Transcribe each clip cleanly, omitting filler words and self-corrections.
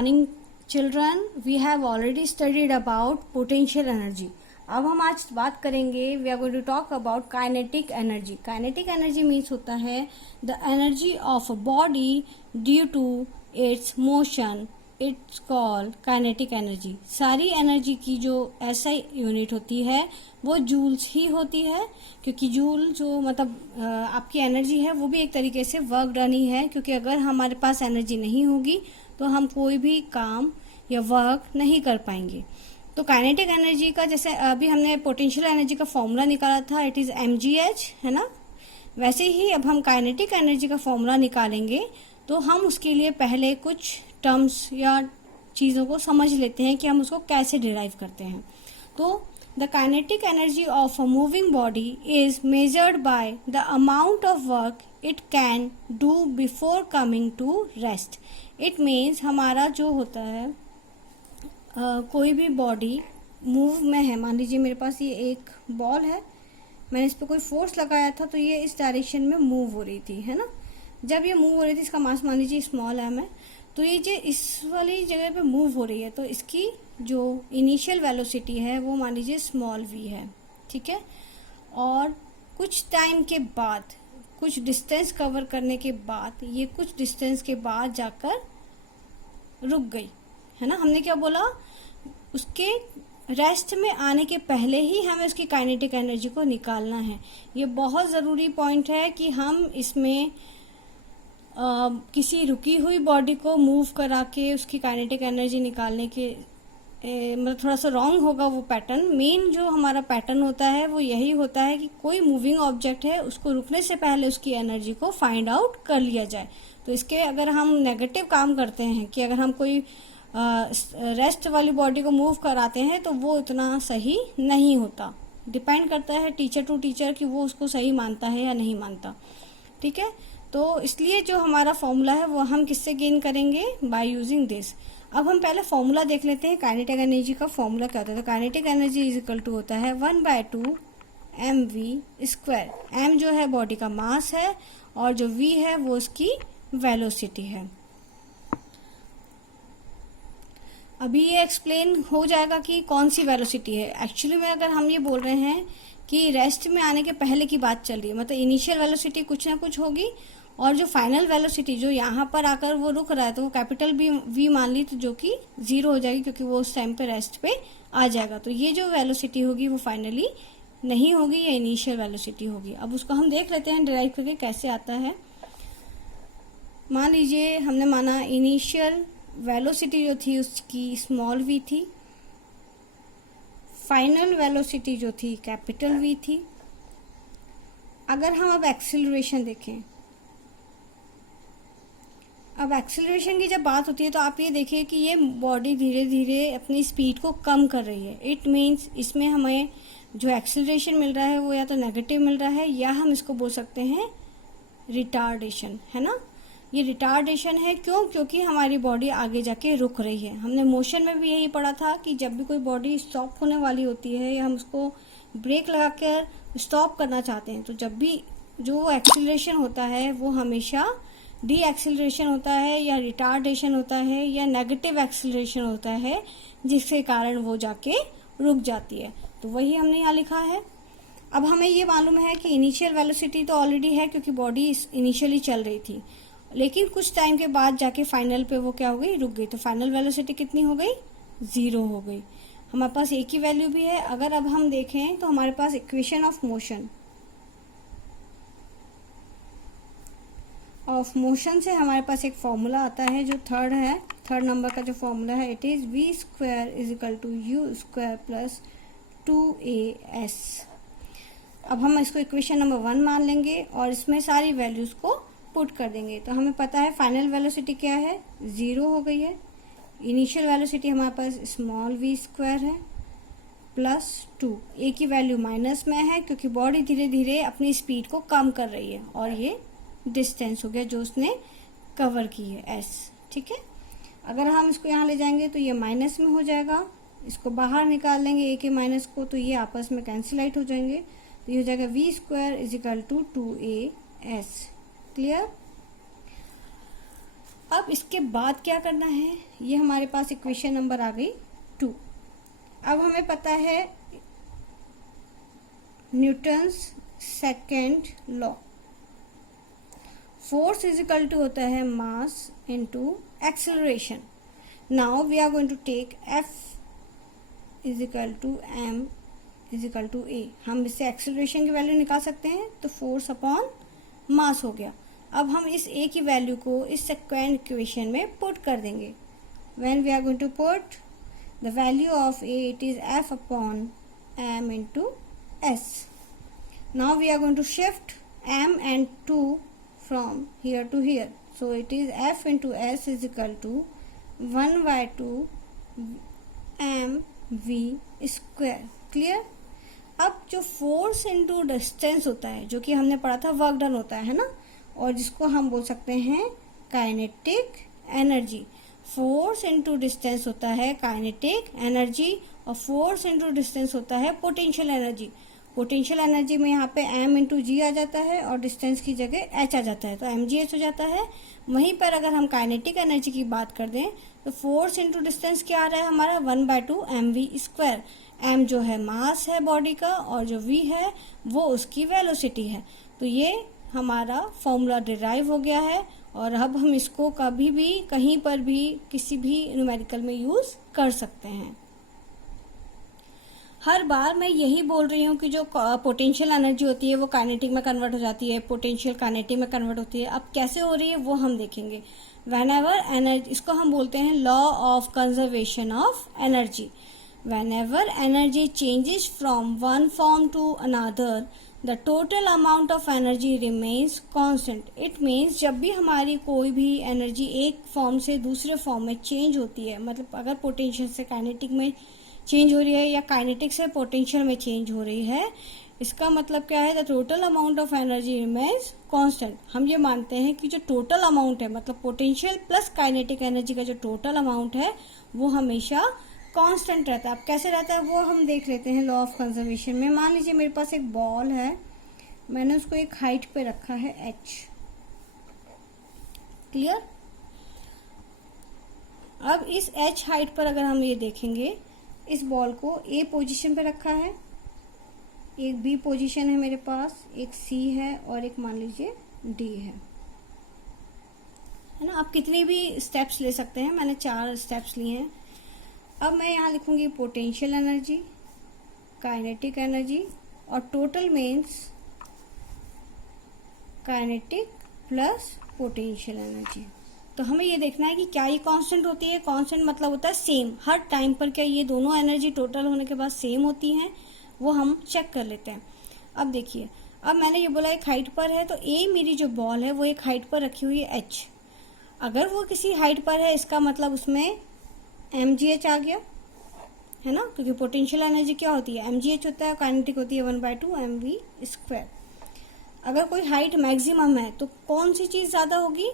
morning children. We have already studied about potential energy. अब हम आज बात करेंगे, we are going to talk about kinetic energy. Kinetic energy means होता है the energy of a body due to its motion. It's called kinetic energy. सारी energy की जो ऐसा यूनिट होती है वो जूल्स ही होती है, क्योंकि जूल जो मतलब आपकी एनर्जी है वो भी एक तरीके से वर्क डन ही है, क्योंकि अगर हमारे पास एनर्जी नहीं होगी तो हम कोई भी काम या वर्क नहीं कर पाएंगे। तो काइनेटिक एनर्जी का, जैसे अभी हमने पोटेंशियल एनर्जी का फॉर्मूला निकाला था, इट इज़ mgh, है ना। वैसे ही अब हम काइनेटिक एनर्जी का फॉर्मूला निकालेंगे, तो हम उसके लिए पहले कुछ टर्म्स या चीज़ों को समझ लेते हैं कि हम उसको कैसे डिराइव करते हैं। तो the kinetic energy of a moving body is measured by the amount of work it can do before coming to rest. It means हमारा जो होता है कोई भी बॉडी मूव में है, मान लीजिए मेरे पास ये एक बॉल है, मैंने इस पर कोई फोर्स लगाया था तो ये इस डायरेक्शन में मूव हो रही थी, है ना। जब ये मूव हो रही थी, इसका मास मान लीजिए स्मॉल एम है, तो ये जो इस वाली जगह पे मूव हो रही है तो इसकी जो इनिशियल वेलोसिटी है वो मान लीजिए स्मॉल v है, ठीक है। और कुछ टाइम के बाद, कुछ डिस्टेंस कवर करने के बाद, ये कुछ डिस्टेंस के बाद जाकर रुक गई, है ना। हमने क्या बोला, उसके रेस्ट में आने के पहले ही हमें उसकी काइनेटिक एनर्जी को निकालना है। ये बहुत ज़रूरी पॉइंट है कि हम इसमें किसी रुकी हुई बॉडी को मूव करा के उसकी काइनेटिक एनर्जी निकालने के मतलब थोड़ा सा रॉन्ग होगा वो पैटर्न। मेन जो हमारा पैटर्न होता है वो यही होता है कि कोई मूविंग ऑब्जेक्ट है, उसको रुकने से पहले उसकी एनर्जी को फाइंड आउट कर लिया जाए। तो इसके अगर हम नेगेटिव काम करते हैं कि अगर हम कोई रेस्ट वाली बॉडी को मूव कराते हैं तो वो इतना सही नहीं होता। डिपेंड करता है टीचर टू टीचर कि वो उसको सही मानता है या नहीं मानता, ठीक है। तो इसलिए जो हमारा फॉर्मूला है वो हम किससे गेन करेंगे, बाय यूजिंग दिस। अब हम पहले फॉर्मूला देख लेते हैं काइनेटिक एनर्जी का। फॉर्मूला क्या होता है, तो kinetic energy is equal to होता है 1/2 mv²। m जो है बॉडी का मास है और जो v है वो उसकी वेलोसिटी है। अभी ये एक्सप्लेन हो जाएगा कि कौन सी वेलोसिटी है। एक्चुअली में अगर हम ये बोल रहे हैं कि रेस्ट में आने के पहले की बात चल रही है, मतलब इनिशियल वेलोसिटी कुछ ना कुछ होगी और जो फाइनल वेलोसिटी जो यहाँ पर आकर वो रुक रहा है तो वो कैपिटल v मान ली, तो जो कि 0 हो जाएगी क्योंकि वो उस टाइम पे रेस्ट पे आ जाएगा। तो ये जो वेलोसिटी होगी वो फाइनली नहीं होगी, ये इनिशियल वेलोसिटी होगी। अब उसको हम देख लेते हैं डिराइव करके कैसे आता है। मान लीजिए हमने माना इनिशियल वेलोसिटी जो थी उसकी स्मॉल v थी, फाइनल वेलोसिटी जो थी कैपिटल V थी। अगर हम अब एक्सीलरेशन देखें, अब एक्सीलरेशन की जब बात होती है तो आप ये देखिए कि ये बॉडी धीरे धीरे अपनी स्पीड को कम कर रही है। इट मीन्स इसमें हमें जो एक्सीलरेशन मिल रहा है वो या तो नेगेटिव मिल रहा है या हम इसको बोल सकते हैं रिटार्डेशन, है ना। ये रिटार्डेशन है, क्यों, क्योंकि हमारी बॉडी आगे जाके रुक रही है। हमने मोशन में भी यही पढ़ा था कि जब भी कोई बॉडी स्टॉप होने वाली होती है या हम उसको ब्रेक लगाकर स्टॉप करना चाहते हैं, तो जब भी जो एक्सीलरेशन होता है वो हमेशा डी एक्सीलरेशन होता है या रिटार्डेशन होता है या नेगेटिव एक्सीलरेशन होता है, जिसके कारण वो जाके रुक जाती है। तो वही हमने यहाँ लिखा है। अब हमें ये मालूम है कि इनिशियल वेलोसिटी तो ऑलरेडी है क्योंकि बॉडी इनिशियली चल रही थी, लेकिन कुछ टाइम के बाद जाके फाइनल पे वो क्या हो गई, रुक गई। तो फाइनल वेलोसिटी कितनी हो गई, 0 हो गई। हमारे पास एक ही वैल्यू भी है। अगर अब हम देखें तो हमारे पास इक्वेशन ऑफ मोशन से हमारे पास एक फॉर्मूला आता है जो थर्ड नंबर का जो फॉर्मूला है, it is v² = u² + 2as। अब हम इसको इक्वेशन नंबर 1 मान लेंगे और इसमें सारी वैल्यूज को पुट कर देंगे। तो हमें पता है फाइनल वेलोसिटी क्या है, 0 हो गई है। इनिशियल वेलोसिटी हमारे पास स्मॉल v² है प्लस 2। ए की वैल्यू माइनस में है क्योंकि बॉडी धीरे धीरे अपनी स्पीड को कम कर रही है, और ये डिस्टेंस हो गया जो उसने कवर की है s, ठीक है। अगर हम इसको यहाँ ले जाएंगे तो ये माइनस में हो जाएगा, इसको बाहर निकाल लेंगे ए के माइनस को, तो ये आपस में कैंसिल आउट हो जाएंगे। तो ये हो जाएगा v² = 2as। क्लियर। अब इसके बाद क्या करना है, ये हमारे पास इक्वेशन नंबर आ गई 2। अब हमें पता है Newton's second law, force is equal to होता है mass into acceleration. Now we are going to take F is equal to M is equal to A. हम इससे एक्सेलरेशन की वैल्यू निकाल सकते हैं, तो फोर्स अपॉन मास हो गया। अब हम इस ए की वैल्यू को इस सेकेंड इक्वेशन में पुट कर देंगे। When we are going to put the value of a, it is f upon m into s. Now we are going to shift m and 2 from here to here, so it is f into s is equal to 1/2 mv square। Clear. अब जो force into distance होता है, जो कि हमने पढ़ा था work done होता है ना, और जिसको हम बोल सकते हैं kinetic energy. Force into distance होता है काइनेटिक एनर्जी, और फोर्स इंटू डिस्टेंस होता है पोटेंशियल एनर्जी। पोटेंशियल एनर्जी में यहाँ पे m इंटू जी आ जाता है और डिस्टेंस की जगह h आ जाता है, तो mgh हो जाता है। वहीं पर अगर हम काइनेटिक एनर्जी की बात कर दें तो फोर्स इंटू डिस्टेंस क्या आ रहा है हमारा 1/2 mv स्क्वायर। m जो है मास है बॉडी का, और जो v है वो उसकी वेलोसिटी है। तो ये हमारा फॉर्मूला डिराइव हो गया है, और अब हम इसको कभी भी कहीं पर भी किसी भी न्यूमेरिकल में यूज कर सकते हैं। हर बार मैं यही बोल रही हूँ कि जो पोटेंशियल एनर्जी होती है वो काइनेटिक में कन्वर्ट हो जाती है, पोटेंशियल काइनेटिक में कन्वर्ट होती है। अब कैसे हो रही है वो हम देखेंगे। व्हेनेवर एनर्जी, इसको हम बोलते हैं law of conservation of energy. Whenever energy changes from one form to another, the total amount of energy remains constant. It means जब भी हमारी कोई भी एनर्जी एक फॉर्म से दूसरे फॉर्म में चेंज होती है, मतलब अगर पोटेंशियल से काइनेटिक में चेंज हो रही है या काइनेटिक से पोटेंशियल में चेंज हो रही है, इसका मतलब क्या है, the total amount of energy remains constant. हम ये मानते हैं कि जो टोटल अमाउंट है, मतलब पोटेंशियल प्लस काइनेटिक एनर्जी का जो टोटल अमाउंट है वो हमेशा कांस्टेंट रहता है। अब कैसे रहता है वो हम देख लेते हैं लॉ ऑफ कंजर्वेशन में। मान लीजिए मेरे पास एक बॉल है, मैंने उसको एक हाइट पे रखा है h। क्लियर। अब इस h हाइट पर अगर हम ये देखेंगे, इस बॉल को A पोजीशन पे रखा है, एक B पोजीशन है मेरे पास, एक C है और एक मान लीजिए D है ना। आप कितने भी स्टेप्स ले सकते हैं, मैंने 4 स्टेप्स लिए हैं। अब मैं यहाँ लिखूंगी पोटेंशियल एनर्जी, काइनेटिक एनर्जी, और total means kinetic plus potential energy. तो हमें ये देखना है कि क्या ये कांस्टेंट होती है। कांस्टेंट मतलब होता है सेम, हर टाइम पर क्या ये दोनों एनर्जी टोटल होने के बाद सेम होती हैं, वो हम चेक कर लेते हैं। अब देखिए, अब मैंने ये बोला एक हाइट पर है, तो ए मेरी जो बॉल है वो एक हाइट पर रखी हुई है h। अगर वो किसी हाइट पर है, इसका मतलब उसमें mgh आ गया है ना, क्योंकि पोटेंशियल एनर्जी क्या होती है, mgh होता है, काइनेटिक होती है 1/2 mv स्क्वायर। अगर कोई हाइट मैक्सिमम है तो कौन सी चीज ज्यादा होगी,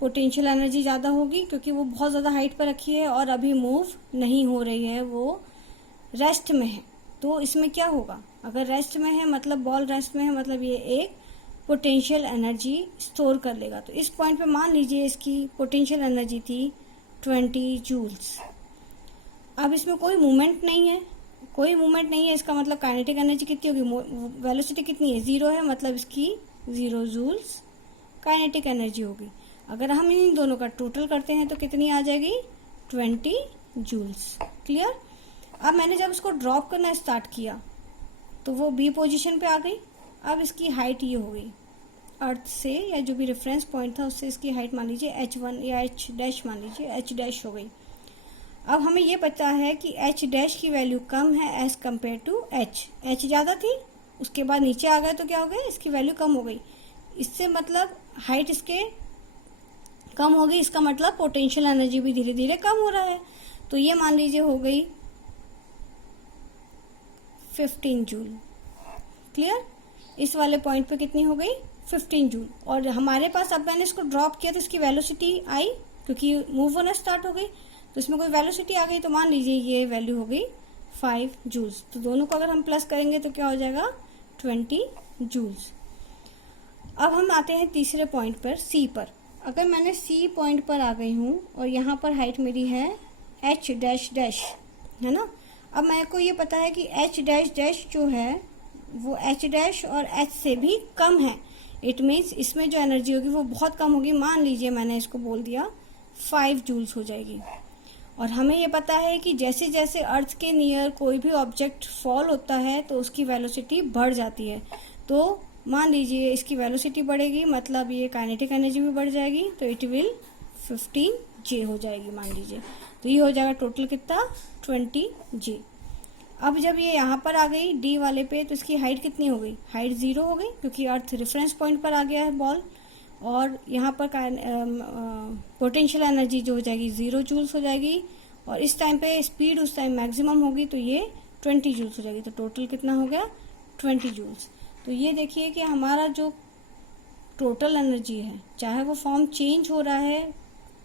पोटेंशियल एनर्जी ज़्यादा होगी, क्योंकि वो बहुत ज़्यादा हाइट पर रखी है और अभी मूव नहीं हो रही है, वो रेस्ट में है। तो इसमें क्या होगा, अगर रेस्ट में है मतलब बॉल रेस्ट में है, मतलब ये एक पोटेंशियल एनर्जी स्टोर कर लेगा। तो इस पॉइंट पे मान लीजिए इसकी पोटेंशियल एनर्जी थी 20 जूल्स। अब इसमें कोई मूवमेंट नहीं है, कोई मूवमेंट नहीं है, इसका मतलब काइनेटिक एनर्जी कितनी होगी, वेलोसिटी कितनी है, 0 है, मतलब इसकी 0 जूल्स काइनेटिक एनर्जी होगी। अगर हम इन दोनों का टोटल करते हैं तो कितनी आ जाएगी, 20 जूल्स। क्लियर। अब मैंने जब इसको ड्रॉप करना स्टार्ट किया तो वो बी पोजीशन पे आ गई। अब इसकी हाइट ये हो गई, अर्थ से या जो भी रेफरेंस पॉइंट था उससे इसकी हाइट मान लीजिए h1 या h डैश मान लीजिए, h डैश हो गई। अब हमें ये पता है कि h डैश की वैल्यू कम है as compare to h। h ज़्यादा थी, उसके बाद नीचे आ गए तो क्या हो गया, इसकी वैल्यू कम हो गई। इससे मतलब हाइट इसके कम होगी, इसका मतलब पोटेंशियल एनर्जी भी धीरे धीरे कम हो रहा है। तो ये मान लीजिए हो गई 15 जूल। क्लियर। इस वाले पॉइंट पे कितनी हो गई, 15 जूल। और हमारे पास, अब मैंने इसको ड्रॉप किया तो इसकी वेलोसिटी आई, क्योंकि मूव होना स्टार्ट हो गई, तो इसमें कोई वेलोसिटी आ गई। तो मान लीजिए ये वैल्यू हो गई 5 जूल्स। तो दोनों को अगर हम प्लस करेंगे तो क्या हो जाएगा, 20 जूल्स। अब हम आते हैं तीसरे पॉइंट पर, सी पर। अगर मैंने सी पॉइंट पर आ गई हूँ और यहाँ पर हाइट मेरी है एच डैश डैश, है ना। अब मेरे को ये पता है कि एच डैश डैश जो है वो एच डैश और एच से भी कम है। इट मीन्स इसमें जो एनर्जी होगी वो बहुत कम होगी। मान लीजिए मैंने इसको बोल दिया 5 जूल्स हो जाएगी। और हमें ये पता है कि जैसे जैसे अर्थ के नियर कोई भी ऑब्जेक्ट फॉल होता है तो उसकी वेलोसिटी बढ़ जाती है। तो मान लीजिए इसकी वेलोसिटी बढ़ेगी, मतलब ये काइनेटिक एनर्जी भी बढ़ जाएगी, तो इट विल 15 जे हो जाएगी मान लीजिए। तो ये हो जाएगा टोटल कितना, 20 जे। अब जब ये यहाँ पर आ गई डी वाले पे, तो इसकी हाइट कितनी हो गई, हाइट 0 हो गई, क्योंकि अर्थ रेफरेंस पॉइंट पर आ गया है बॉल। और यहाँ पर पोटेंशियल एनर्जी जो हो जाएगी 0 जूल्स हो जाएगी। और इस टाइम पे स्पीड उस टाइम मैक्सिमम होगी, तो ये 20 जूल्स हो जाएगी। तो टोटल कितना हो गया, 20 जूल्स। तो ये देखिए कि हमारा जो टोटल एनर्जी है, चाहे वो फॉर्म चेंज हो रहा है,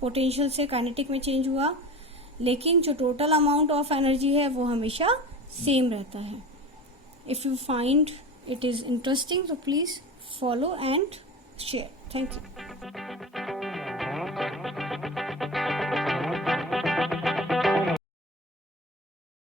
पोटेंशियल से काइनेटिक में चेंज हुआ, लेकिन जो टोटल अमाउंट ऑफ एनर्जी है वो हमेशा सेम रहता है। If you find it is interesting तो please follow and share. Thank you.